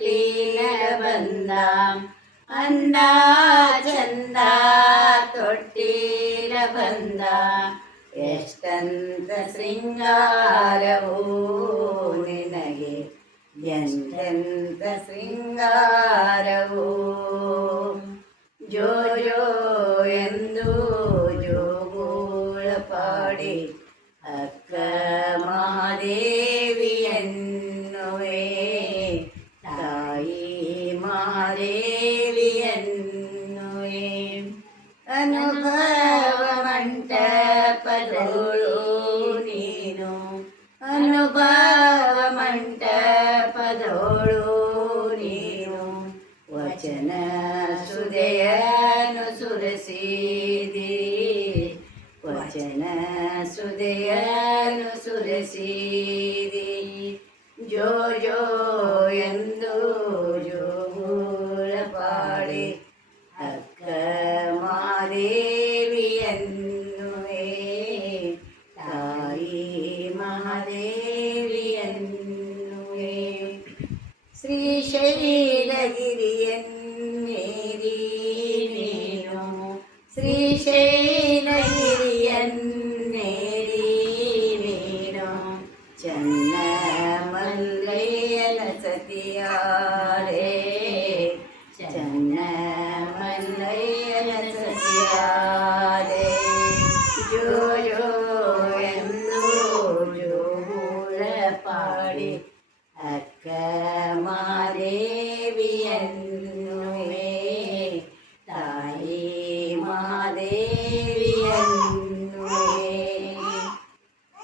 ತೊಟ್ಟಿಲರ ಬಂದ ಅಂದ ಚಂದ ತೊಟ್ಟಿಲ ಬಂದ ಎಷ್ಟಂತ ಶೃಂಗಾರವೋ ನಿನಗೆ ಎಂತೆಂತ ಶೃಂಗಾರವೋ ಜೋ ಜೋ ಎಂದು ಜೋಗುಳ ಪಾಡಿ ಅಕ್ಕ ಮಹಾದೇವಿಯನ್ನುವೆ ತಾಯಿ ಮಹಾದೇವಿಯನ್ನುವೆ ಅನುಭವ ಮಂಟಪದೋಳು ನೀನು ಅನುಭವ ಮಂಟಪದೋಳು ನೀನು ವಚನ ಸುದೆಯನು ಸುರಸಿದಿ ವಚನ ಸುದೆಯನು ಸುರಸಿದಿ ಜೋ ಜೋ ಎಂದು ಜೋಗುಳ ಪಾಡಿ ಅಕ್ಕ ಮಹಾದೇವಿಯನ್ನುವೆ ತಾಯಿ ಮಹಾದೇವಿಯನ್ನುವೆ ಶ್ರೀಶೈಲಗಿರಿಯನ್ನೇರಿ ನೀನು ಶ್ರೀಶೈಲಗಿರಿಯನ್ನೇರಿ ನೀನು ಚನ್ನ ಮಲ್ಲಯ್ಯನ ಸತಿಯಾರೆ ಚನ್ನ ಮಲ್ಲಯ್ಯನ ಸತಿಯಾರೆ ಜೋ ಜೋ ಎಂದು ಜೋಗುಳ ಪಾಡಿ ಅಕ್ಕ